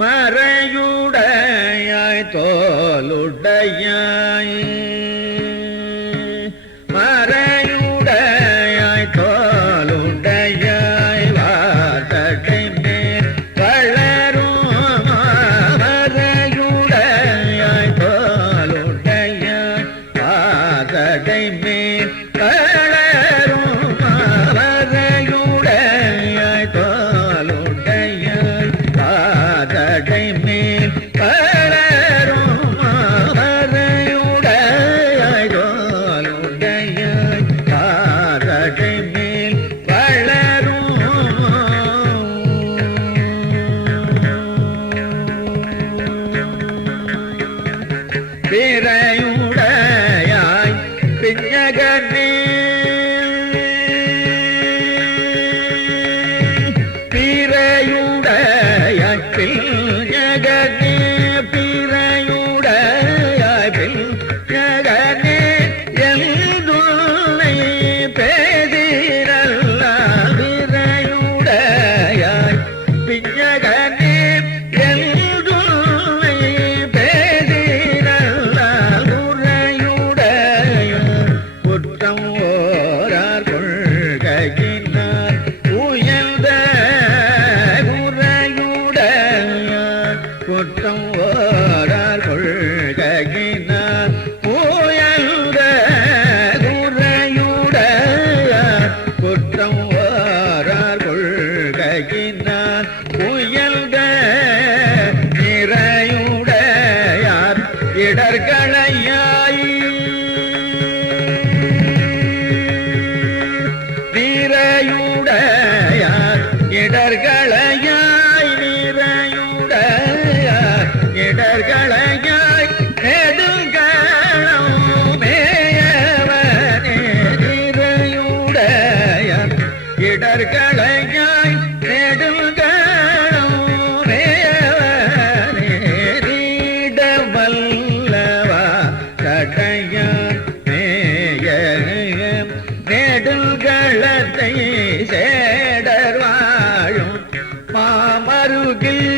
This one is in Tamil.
மறையுடைய தோலுடைய பேர போரார் கொள்கினார் புயலுட குறையுட குற்றம் வாரார் கொள்கினார் புயலுட நிறையுடையார் இடர்கள் நெடுங்களத்தை சேடர் வாழும் மாமருகில்